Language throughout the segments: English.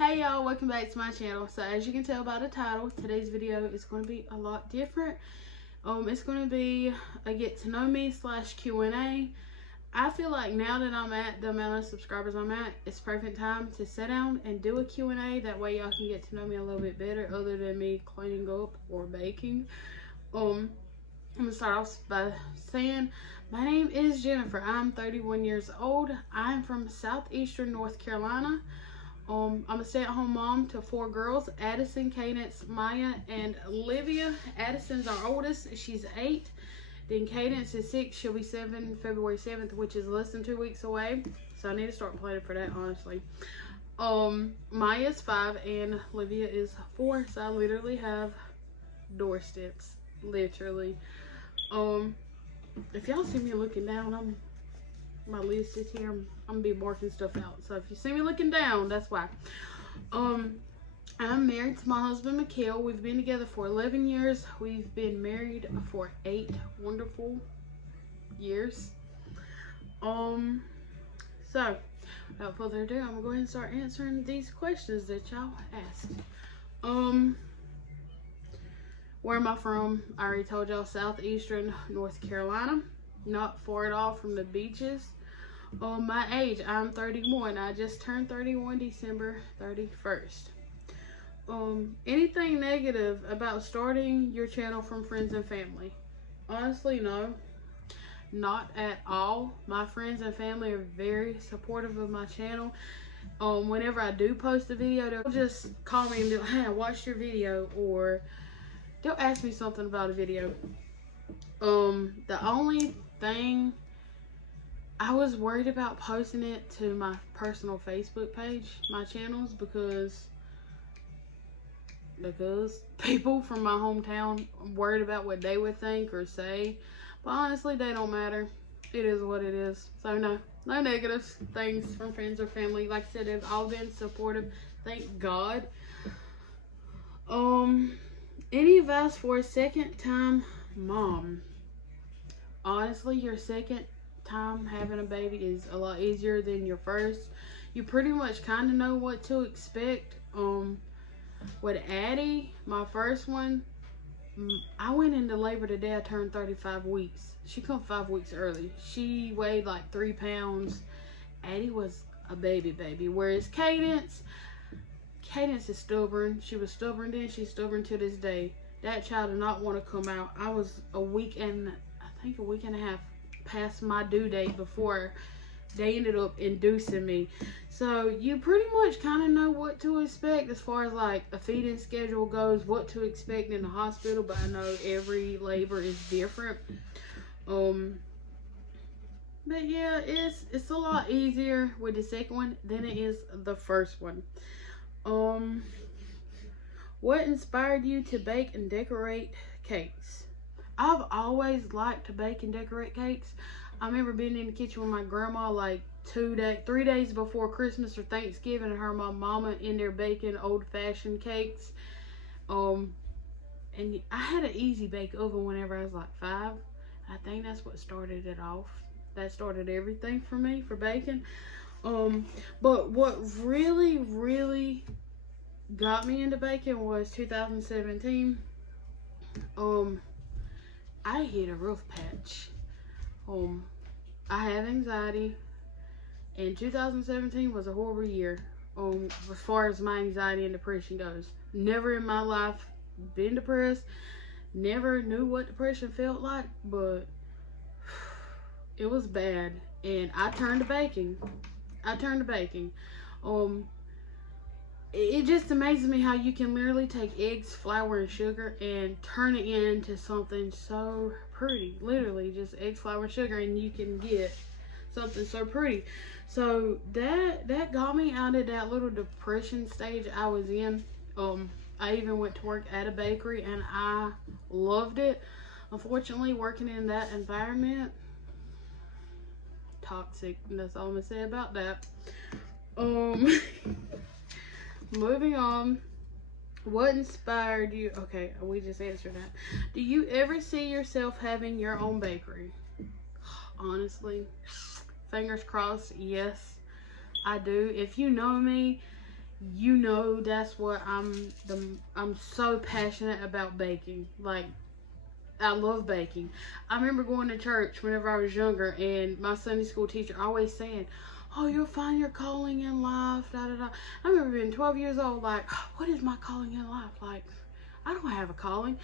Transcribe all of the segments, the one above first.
Hey y'all, welcome back to my channel. So as you can tell by the title, today's video is going to be a lot different. It's going to be a get to know me / Q&A. I feel like now that I'm at the amount of subscribers I'm at, it's perfect time to sit down and do a Q&A. That way y'all can get to know me a little bit better other than me cleaning up or baking. I'm going to start off by saying my name is Jennifer. I'm 31 years old. I'm from southeastern North Carolina. I'm a stay-at-home mom to 4 girls, Addison, Cadence, Maya, and Olivia. Addison's our oldest. She's 8. Then Cadence is 6. She'll be 7 February 7th, which is less than 2 weeks away. So I need to start planning for that, honestly. Maya's 5 and Olivia is 4. So I literally have doorsteps. Literally. If y'all see me looking down, my list is here. I'm gonna be marking stuff out. So if you see me looking down, that's why. I'm married to my husband, Mikhail. We've been together for 11 years. We've been married for 8 wonderful years. So without further ado, I'm gonna go ahead and start answering these questions that y'all asked. Where am I from? I already told y'all, southeastern North Carolina, not far at all from the beaches. My age, I'm 31. I just turned 31 December 31st. Anything negative about starting your channel from friends and family? Honestly, no. Not at all. My friends and family are very supportive of my channel. Whenever I do post a video, they'll just call me and be like, hey, I watched your video, or they'll ask me something about a video. The only thing, I was worried about posting it to my personal Facebook page, my channels, because people from my hometown are worried about what they would think or say. But honestly, they don't matter. It is what it is. So no negative things from friends or family. Like I said, they've all been supportive. Thank God. Any advice for a second time mom? Honestly, your second time having a baby is a lot easier than your first. You pretty much kind of know what to expect. With Addie, my first one, I went into labor the day I turned 35 weeks. She come 5 weeks early. She weighed like 3 pounds. Addie was a baby. Whereas Cadence is stubborn. She was stubborn then. She's stubborn to this day. That child did not want to come out. I was a week and a half past my due date before they ended up inducing me. So you pretty much kind of know what to expect as far as like a feeding schedule goes, what to expect in the hospital, but I know every labor is different. But yeah, it's a lot easier with the second one than it is the first one. What inspired you to bake and decorate cakes? I've always liked to bake and decorate cakes. I remember being in the kitchen with my grandma like 3 days before Christmas or Thanksgiving, and her and my mama in there baking old-fashioned cakes. And I had an easy bake oven whenever I was like 5. I think that's what started it off. That started everything for me for baking. But what really got me into baking was 2017. I hit a rough patch. I have anxiety, and 2017 was a horrible year as far as my anxiety and depression goes. Never in my life been depressed, never knew what depression felt like, but it was bad, and I turned to baking. It just amazes me how you can literally take eggs, flour, and sugar and turn it into something so pretty. Literally just eggs, flour, and sugar, and you can get something so pretty. So that got me out of that little depression stage I was in. I even went to work at a bakery and I loved it. Unfortunately, working in that environment, toxic. That's all I'm gonna say about that. Moving on. What inspired you? Okay, we just answered that. Do you ever see yourself having your own bakery? Honestly, fingers crossed, yes, I do. If you know me, you know that's what I'm so passionate about baking. Like, I love baking. I remember going to church whenever I was younger, and my Sunday school teacher always saying, oh, you'll find your calling in life, da da da. I remember being 12 years old, like, what is my calling in life? Like, I don't have a calling.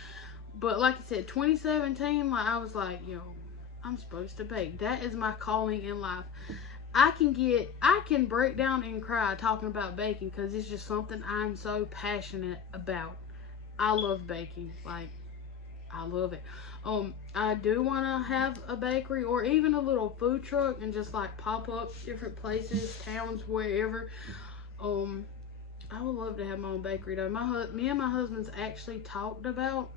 But like I said, 2017, like, I was like, yo, I'm supposed to bake. That is my calling in life. I can break down and cry talking about baking because it's just something I'm so passionate about. I love baking. Like, I love it. I do want to have a bakery or even a little food truck and just like pop up different places, towns, wherever. I would love to have my own bakery though. Me and my husband's actually talked about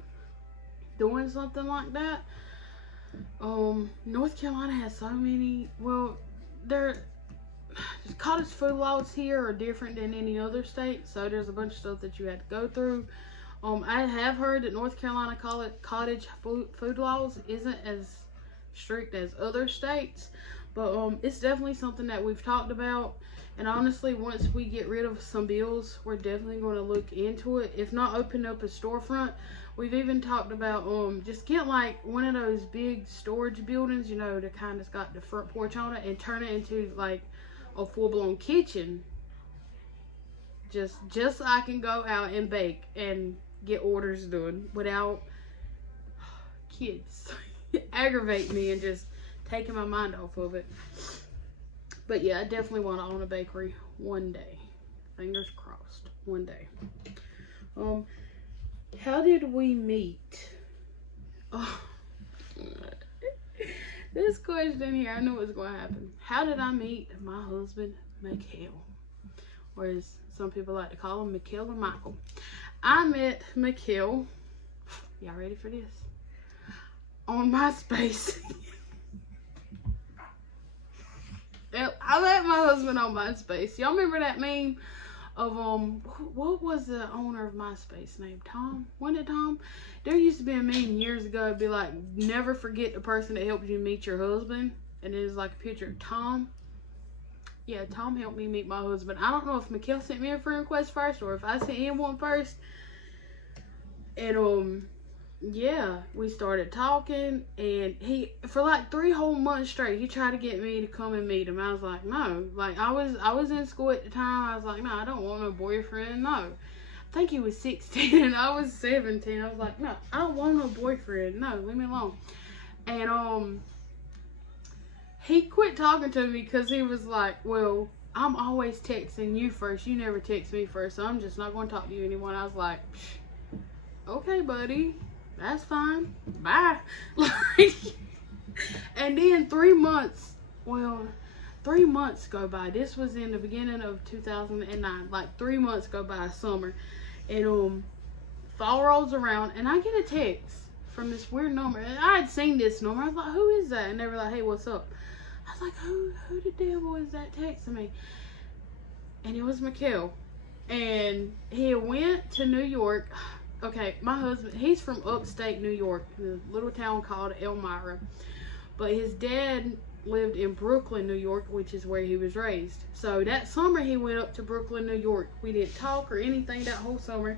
doing something like that. North Carolina has so many, well, cottage food laws here are different than any other state, so there's a bunch of stuff that you have to go through. I have heard that North Carolina cottage food laws isn't as strict as other states, but it's definitely something that we've talked about. And honestly, once we get rid of some bills, we're definitely going to look into it. If not open up a storefront, we've even talked about just get like one of those big storage buildings, you know, that kind of got the front porch on it, and turn it into like a full-blown kitchen. Just so I can go out and bake and get orders done without kids aggravate me and just taking my mind off of it. But yeah, I definitely want to own a bakery one day. Fingers crossed, one day. How did we meet? Oh, this question here, I knew it was going to happen. How did I meet my husband, Mikhail? Or as some people like to call him, Mikhail or Michael. I met Mikhail, y'all ready for this? On MySpace. I met my husband on MySpace. Y'all remember that meme of what was the owner of MySpace named? Tom? Wasn't it Tom? There used to be a meme years ago. It'd be like, never forget the person that helped you meet your husband. And it was like a picture of Tom. Yeah, Tom helped me meet my husband. I don't know if Mikhail sent me a friend request first or if I sent him one first. And yeah, we started talking, and he, for like 3 whole months straight, he tried to get me to come and meet him. I was like, no. Like, I was in school at the time. I was like, no, I don't want no boyfriend. No. I think he was 16 and I was 17. I was like, no, I don't want no boyfriend. No, leave me alone. And he quit talking to me because he was like, well, I'm always texting you first. You never text me first, so I'm just not going to talk to you anymore. And I was like, okay, buddy. That's fine. Bye. Like, and then 3 months, well, 3 months go by. This was in the beginning of 2009. Like 3 months go by, summer. And fall rolls around, and I get a text from this weird number. And I had seen this number. I was like, who is that? And they were like, hey, what's up? I was like, who the devil is that texting me? And it was Mikhail. And he went to New York. Okay, my husband, he's from upstate New York, in a little town called Elmira. But his dad lived in Brooklyn, New York, which is where he was raised. So that summer he went up to Brooklyn, New York. We didn't talk or anything that whole summer.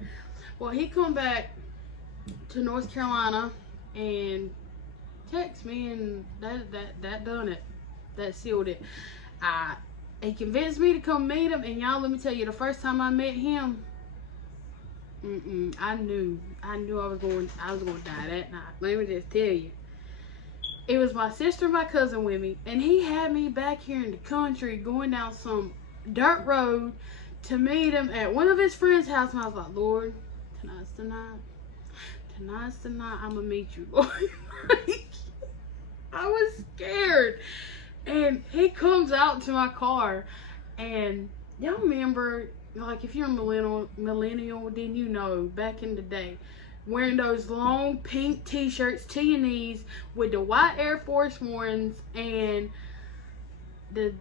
Well, he come back to North Carolina and text me, and that done it. That sealed it. He convinced me to come meet him, and y'all, let me tell you, the first time I met him, I knew I was going to die that night. Let me just tell you. It was my sister and my cousin with me, and he had me back here in the country going down some dirt road to meet him at one of his friends' house. And I was like, Lord, tonight's the night. Tonight's the night I'm going to meet you, Lord. I was scared. And he comes out to my car, and y'all remember, like, if you're a millennial, then you know, back in the day, wearing those long pink t-shirts to your knees with the white Air Force Ones and the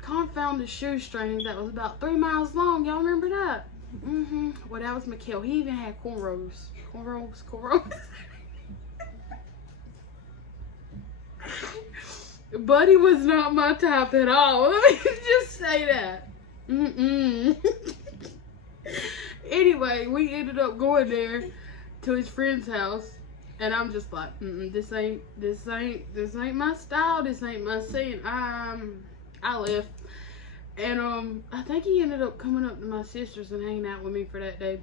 confounded shoestrings that was about 3 miles long. Y'all remember that? Well, that was Mikhail. He even had cornrows. Cornrows. Buddy was not my type at all. Let me just say that. anyway, we ended up going there to his friend's house, and I'm just like, this ain't my style. This ain't my scene. I left, and I think he ended up coming up to my sister's and hanging out with me for that day.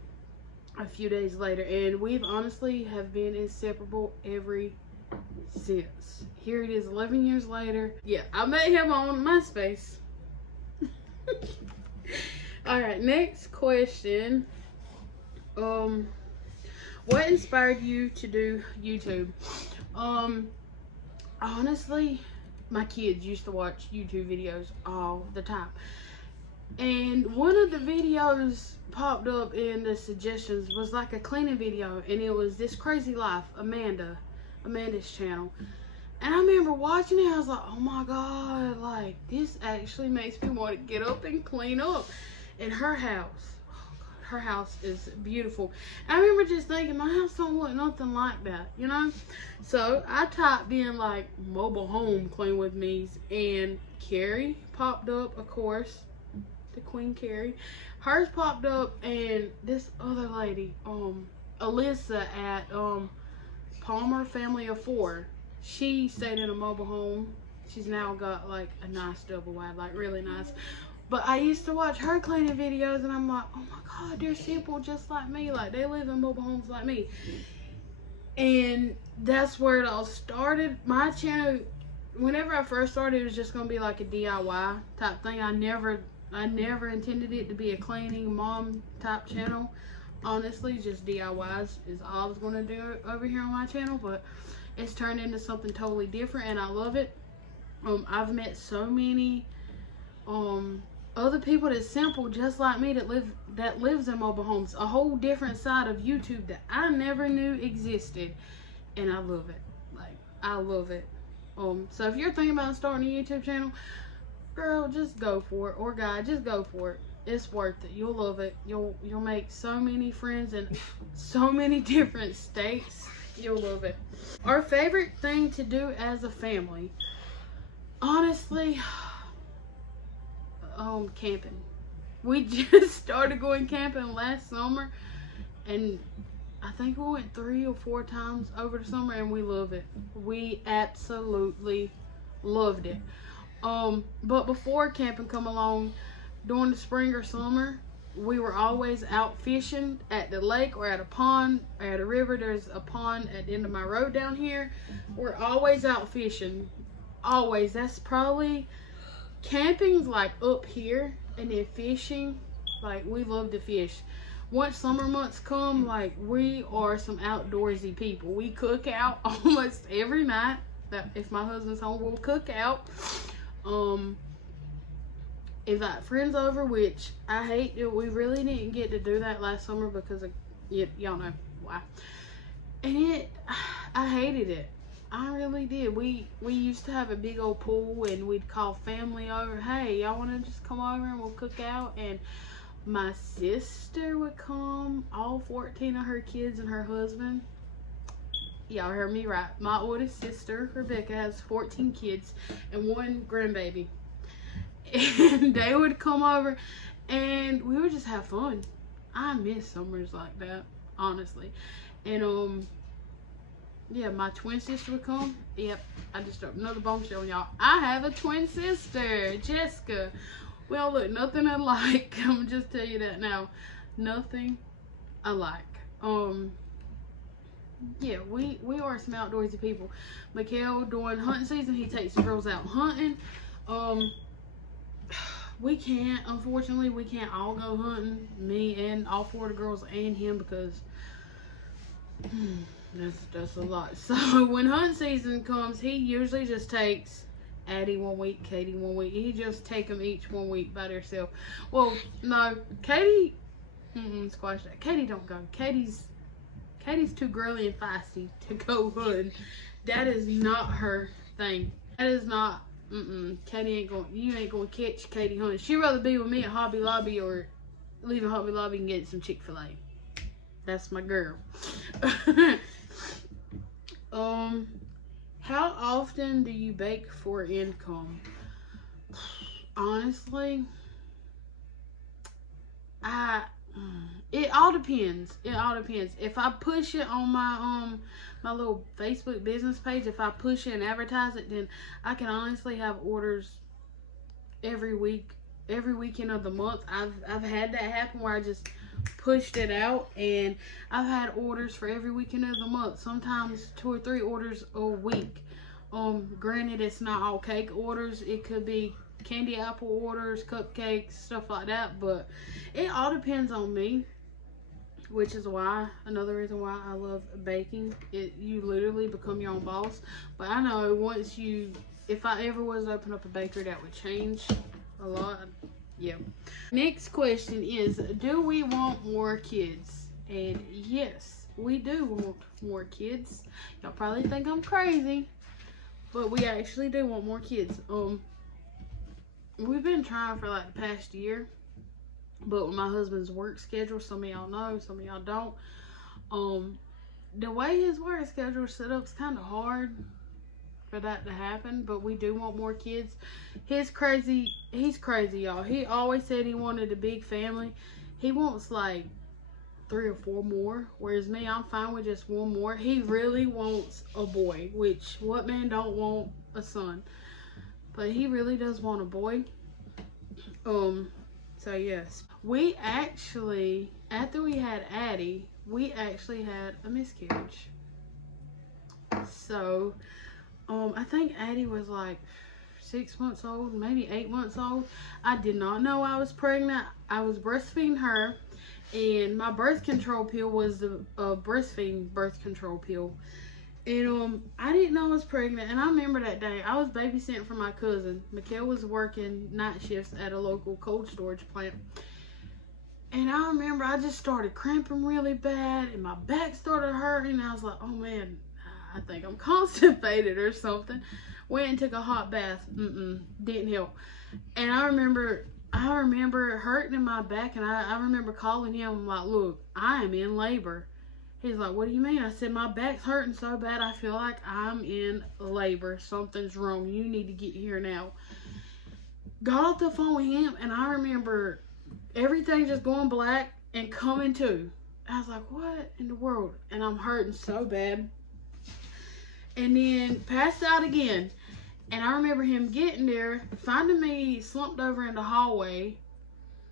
A few days later, and we've honestly have been inseparable ever since. Here it is, 11 years later. Yeah, I met him on MySpace. All right, next question. What inspired you to do YouTube? Honestly, my kids used to watch YouTube videos all the time. And one of the videos popped up in the suggestions was like a cleaning video, and it was This Crazy Life, Amanda's channel. And I remember watching it, I was like, oh my god, like this actually makes me want to get up and clean up. And her house, oh god, her house is beautiful. I remember just thinking, my house don't look nothing like that, you know? So I typed in like mobile home clean with me's, and Carrie popped up, of course. The Queen Carrie, hers popped up, and this other lady, Alyssa at Palmer Family of 4, she stayed in a mobile home. She's now got like a nice double wide, like really nice. But I used to watch her cleaning videos, and I'm like, oh my god, they're simple just like me, like they live in mobile homes like me. And that's where it all started. My channel, whenever I first started, it was just gonna be like a DIY type thing. I never intended it to be a cleaning mom type channel. Honestly, just DIYs is all I was going to do over here on my channel, but it's turned into something totally different, and I love it. I've met so many other people that's simple just like me that lives in mobile homes, a whole different side of YouTube that I never knew existed, and I love it. Like, I love it. So if you're thinking about starting a YouTube channel, girl, just go for it. Or guy, just go for it. It's worth it. You'll love it. You'll make so many friends in so many different states. You'll love it. Our favorite thing to do as a family, honestly, camping. We just started going camping last summer, and I think we went 3 or 4 times over the summer, and we love it. We absolutely loved it. But before camping come along, during the spring or summer, we were always out fishing at the lake or at a pond or at a river. There's a pond at the end of my road down here. We're always out fishing. Always. That's probably, camping's like up here, and then fishing, like we love to fish. Once summer months come, like we are some outdoorsy people. We cook out almost every night. If my husband's home, we'll cook out. Invite friends over, which I hate that we really didn't get to do that last summer because of, y'all know why. And I hated it. I really did. We used to have a big old pool, and we'd call family over. Hey, y'all want to just come over and we'll cook out? And my sister would come, all 14 of her kids and her husband. Y'all heard me right. My oldest sister, Rebecca, has 14 kids and 1 grandbaby. And they would come over, and we would just have fun. I miss summers like that, honestly. And yeah, my twin sister would come. Yep, I just dropped another bombshell on y'all. I have a twin sister, Jessica. We all look nothing alike. I'm gonna just tell you that now. Nothing alike. Yeah, we are some outdoorsy people. Mikhail, during hunting season, he takes the girls out hunting. Unfortunately, we can't all go hunting, me and all 4 of the girls and him, because that's a lot. So when hunting season comes, he usually just takes Addie 1 week, Katie 1 week. He just take them each 1 week by themselves. Well, no, Katie, squash that. Katie don't go. Katie's too girly and feisty to go hunting. That is not her thing. That is not. Katie ain't going. You ain't going to catch Katie hunting. She'd rather be with me at Hobby Lobby, or leave a Hobby Lobby and get some Chick-fil-A. That's my girl. How often do you bake for income? Honestly, it all depends. It all depends. If I push it on my my little Facebook business page, if I push it and advertise it, then I can honestly have orders every week, every weekend of the month. I've had that happen where I just pushed it out, and I've had orders for every weekend of the month. Sometimes 2 or 3 orders a week. Granted, it's not all cake orders. It could be candy apple orders, cupcakes, stuff like that, but it all depends on me, which is why, another reason why I love baking. You literally become your own boss. But I know once if I ever was to open up a bakery, that would change a lot. Yeah. Next question is, do we want more kids? And yes, we do want more kids. Y'all probably think I'm crazy, but we actually do want more kids. We've been trying for like the past year, but with my husband's work schedule, some of y'all know, some of y'all don't. The way his work schedule is set up is kind of hard for that to happen, but we do want more kids. He's crazy, y'all. He always said he wanted a big family. He wants like 3 or 4 more, whereas me, I'm fine with just 1 more. He really wants a boy, which what man don't want a son? But he really does want a boy. So yes, we actually, after we had Addie, we actually had a miscarriage. So I think Addie was like 6 months old, maybe 8 months old. I did not know I was pregnant. I was breastfeeding her, and my birth control pill was the breastfeeding birth control pill. And I didn't know I was pregnant. And I remember that day, I was babysitting for my cousin. Mikhail was working night shifts at a local cold storage plant. And I remember I just started cramping really bad, and my back started hurting. I was like, oh man, I think I'm constipated or something. Went and took a hot bath. Didn't help. And I remember it hurting in my back, and I remember calling him. I'm like, look, I am in labor. He's like, what do you mean? I said, my back's hurting so bad, I feel like I'm in labor. Something's wrong. You need to get here now. Got off the phone with him, and I remember everything just going black and coming to. I was like, what in the world? And I'm hurting so bad. And then passed out again. And I remember him getting there, finding me slumped over in the hallway.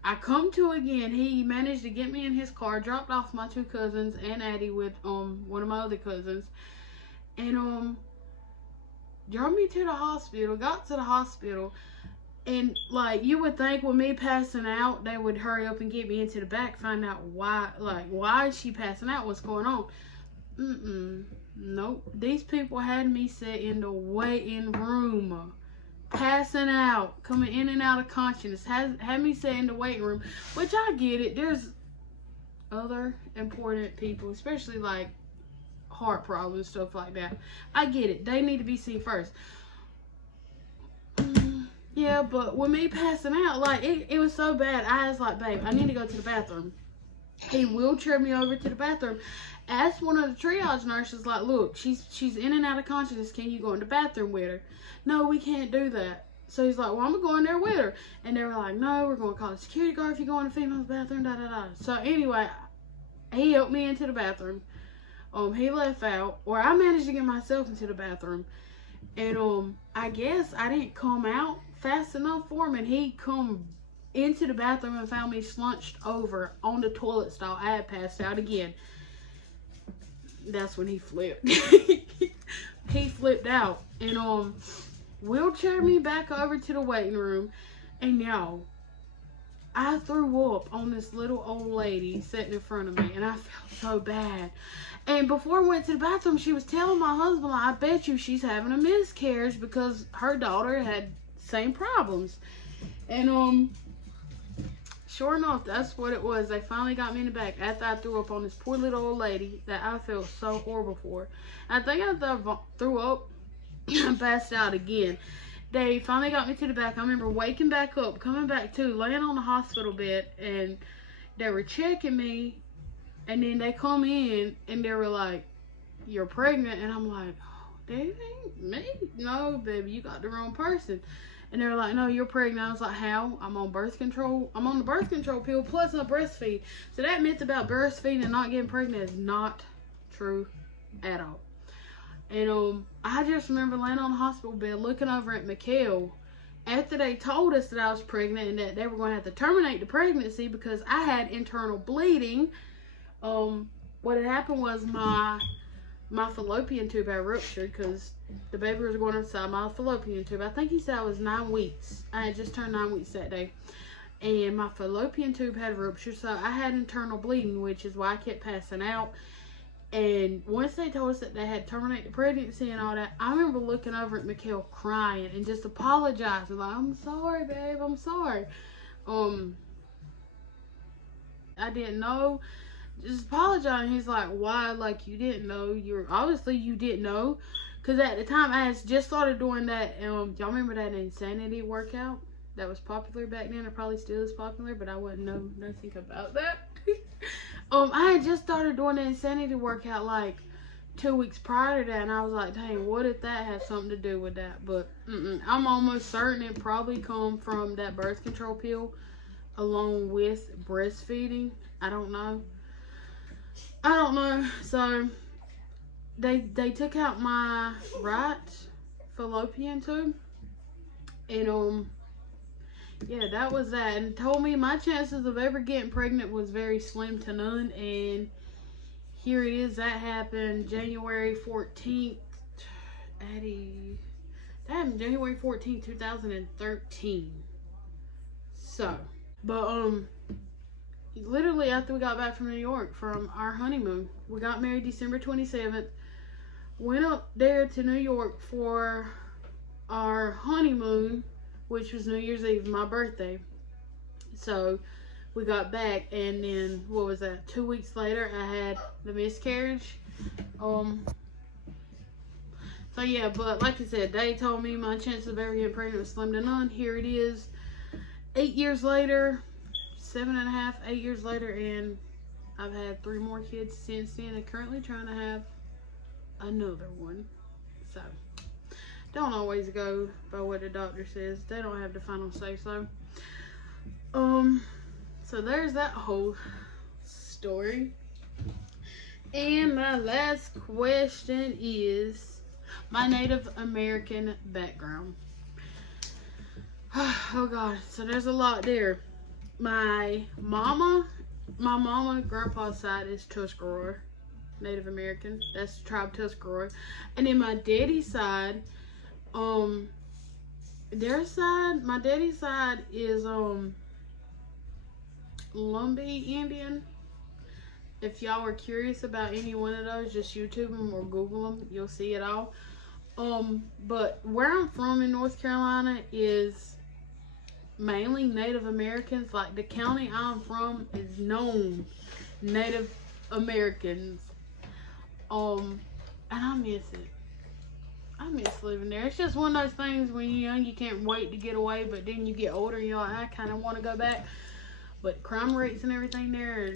I come to again. He managed to get me in his car, dropped off my 2 cousins and Addie with one of my other cousins, and drove me to the hospital. Got to the hospital, and like you would think with me passing out, they would hurry up and get me into the back, find out why is she passing out, what's going on. Nope. These people had me sit in the waiting room, passing out, coming in and out of consciousness. Had me sit in the waiting room, which I get it. There's other important people, especially like heart problems, stuff like that. I get it. They need to be seen first. Yeah, but with me passing out, like it was so bad. I was like, babe, I need to go to the bathroom. He wheelchaired me over to the bathroom. Asked one of the triage nurses, like, look, she's in and out of consciousness. Can you go in the bathroom with her? No, we can't do that. So he's like, well, I'm going to go in there with her. And they were like, no, we're going to call the security guard if you go in the female's bathroom, da-da-da. So anyway, he helped me into the bathroom. He left out, or I managed to get myself into the bathroom. And I guess I didn't come out fast enough for him, and he come into the bathroom and found me slunched over on the toilet stall. I had passed out again. That's when he flipped. He flipped out and wheelchaired me back over to the waiting room. And y'all, I threw up on this little old lady sitting in front of me, and I felt so bad. And before I went to the bathroom, she was telling my husband, like, I bet you she's having a miscarriage because her daughter had same problems. And sure enough, that's what it was. They finally got me in the back after I threw up on this poor little old lady that I felt so horrible for. I think I threw up and passed out again. They finally got me to the back. I remember waking back up, coming back to, laying on the hospital bed, and they were checking me. And then they come in and they were like, you're pregnant. And I'm like, oh, they ain't me? No, baby, you got the wrong person. And they were like, no, you're pregnant. I was like, how? I'm on birth control. I'm on the birth control pill plus I breastfeed. So that myth about breastfeeding and not getting pregnant is not true at all. And I just remember laying on the hospital bed looking over at Mikhail after they told us that I was pregnant and that they were going to have to terminate the pregnancy because I had internal bleeding. What had happened was my fallopian tube had ruptured because the baby was going inside my fallopian tube. I think he said I was 9 weeks. I had just turned 9 weeks that day. And my fallopian tube had ruptured, so I had internal bleeding, which is why I kept passing out. And once they told us that they had terminated the pregnancy and all that, I remember looking over at Mikhail crying and just apologizing. Like, I'm sorry, babe, I'm sorry. I didn't know. Just apologizing. He's like, why? Like, you didn't know. Obviously you didn't know. Because at the time, I had just started doing that. Y'all remember that insanity workout? That was popular back then. It probably still is popular, but I wouldn't know nothing about that. I had just started doing the insanity workout like 2 weeks prior to that. And I was like, dang, what if that had something to do with that? But I'm almost certain it probably come from that birth control pill along with breastfeeding. I don't know. So they took out my right fallopian tube, and yeah, that was that, and told me my chances of ever getting pregnant was very slim to none. And here it is. That happened January 14th. That happened January 14th, 2013. So, but literally after we got back from New York from our honeymoon, we got married December 27th. Went up there to New York for our honeymoon, which was New Year's Eve, my birthday. So we got back, and then what was that? 2 weeks later, I had the miscarriage. So yeah, but like I said, they told me my chances of ever getting pregnant was slim to none. Here it is, 8 years later, 7.5, 8 years later, and I've had 3 more kids since then, and currently trying to have another one. So don't always go by what the doctor says. They don't have the final say so. So there's that whole story. And my last question is my Native American background. Oh God, so there's a lot there. My mama, grandpa's side is Tuscarora, Native American. That's the tribe Tuscarora. And then my daddy's side, my daddy's side is Lumbee Indian. If y'all are curious about any one of those, just YouTube them or Google them. You'll see it all. But where I'm from in North Carolina is mainly Native Americans. Like, the county I'm from is known Native Americans. And I miss it. I miss living there. It's just one of those things when you're young, you can't wait to get away, but then you get older and you're like, I kind of want to go back. But crime rates and everything there are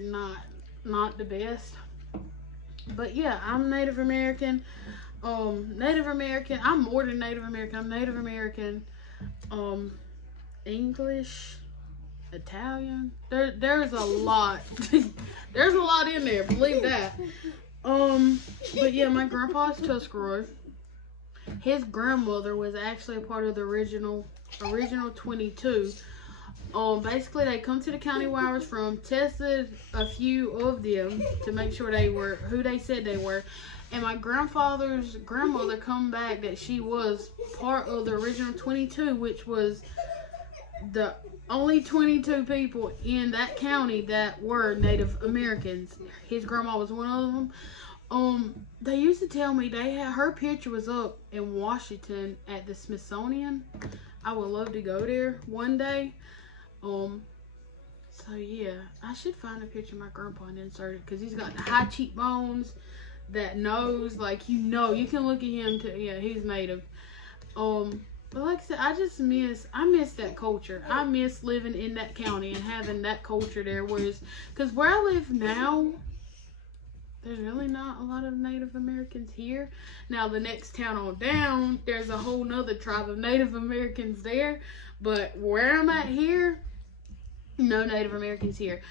not the best. But yeah, I'm Native American. Native American. I'm more than Native American. I'm Native American. English, Italian. There's a lot. There's a lot in there. Believe that. But yeah, my grandpa's Tuscarora. His grandmother was actually a part of the original 22. Basically, they come to the county where I was from, tested a few of them to make sure they were who they said they were. And my grandfather's grandmother come back that she was part of the original 22, which was the only 22 people in that county that were Native Americans. His grandma was one of them. They used to tell me her picture was up in Washington at the Smithsonian. I would love to go there one day. So yeah, I should find a picture of my grandpa and insert it, because he's got the high cheekbones, that nose, like, you can look at him too. Yeah, he's Native. But like I said, I miss that culture. I miss living in that county and having that culture there. Because where I live now, there's really not a lot of Native Americans here. Now, the next town on down, there's a whole nother tribe of Native Americans there. But where I'm at here, no Native Americans here.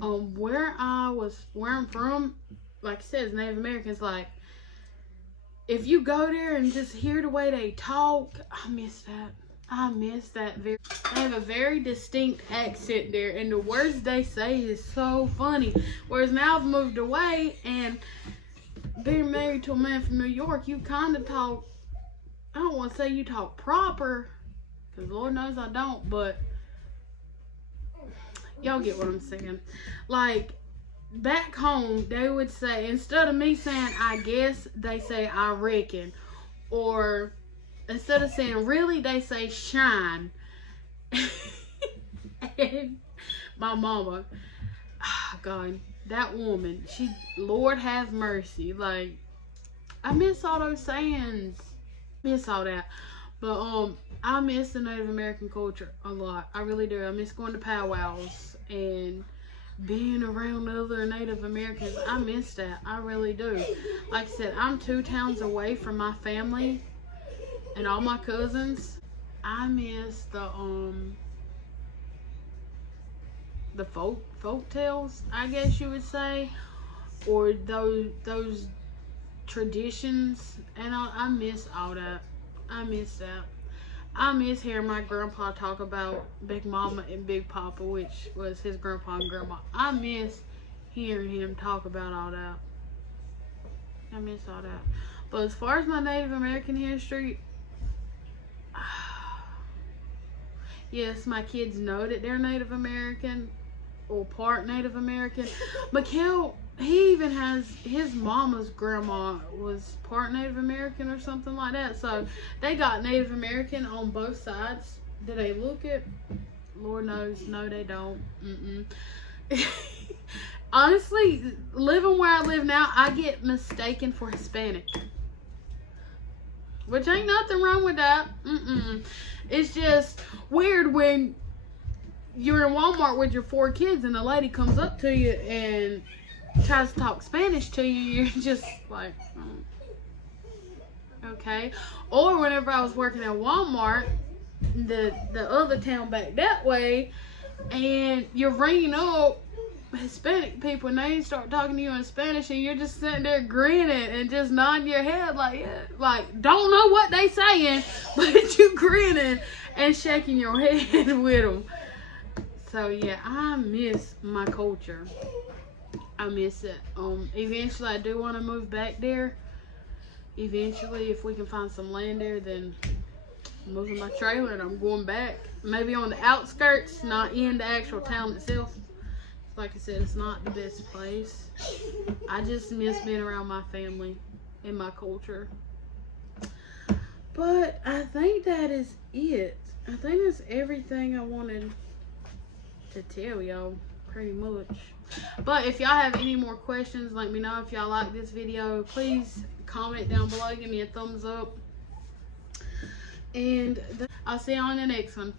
Where I'm from, like I said, Native Americans. Like, if you go there and just hear the way they talk, I miss that. I miss that. They have a very distinct accent there, and the words they say is so funny. Whereas now I've moved away, and being married to a man from New York, you kind of talk, I don't want to say you talk proper, because Lord knows I don't, but y'all get what I'm saying. Like, back home, they would say, instead of me saying I guess, they say I reckon. Or instead of saying really, they say shine. And my mama, oh God, that woman, she, Lord have mercy. Like, I miss all those sayings. Miss all that. But I miss the Native American culture a lot. I really do. I miss going to powwows and being around other Native Americans. I miss that. I really do. Like I said, I'm 2 towns away from my family and all my cousins. I miss the folk tales, I guess you would say, or those traditions, and I miss all that. I miss that. I miss hearing my grandpa talk about Big Mama and Big Papa, which was his grandpa and grandma. I miss hearing him talk about all that. I miss all that. But as far as my Native American history, yes, my kids know that they're Native American or part Native American. Mikhail, he even has, his mama's grandma was part Native American or something like that. So they got Native American on both sides. Do they look it? Lord knows. No, they don't. Honestly, living where I live now, I get mistaken for Hispanic. Which ain't nothing wrong with that. It's just weird when you're in Walmart with your 4 kids and the lady comes up to you and tries to talk Spanish to you. You're just like, okay. Or whenever I was working at Walmart, the other town back that way, and you're ringing up Hispanic people and they start talking to you in Spanish, and you're just sitting there grinning and just nodding your head like, yeah, like don't know what they saying, but you grinning and shaking your head with them. So yeah, I miss my culture. I miss it. Eventually I do want to move back there. Eventually, if we can find some land there, then I'm moving my trailer and I'm going back. Maybe on the outskirts, not in the actual town itself. Like I said, it's not the best place. I just miss being around my family and my culture. But I think that is it. I think that's everything I wanted to tell y'all, pretty much. But if y'all have any more questions, let me know. If y'all like this video, please comment down below. Give me a thumbs up. And I'll see y'all in the next one.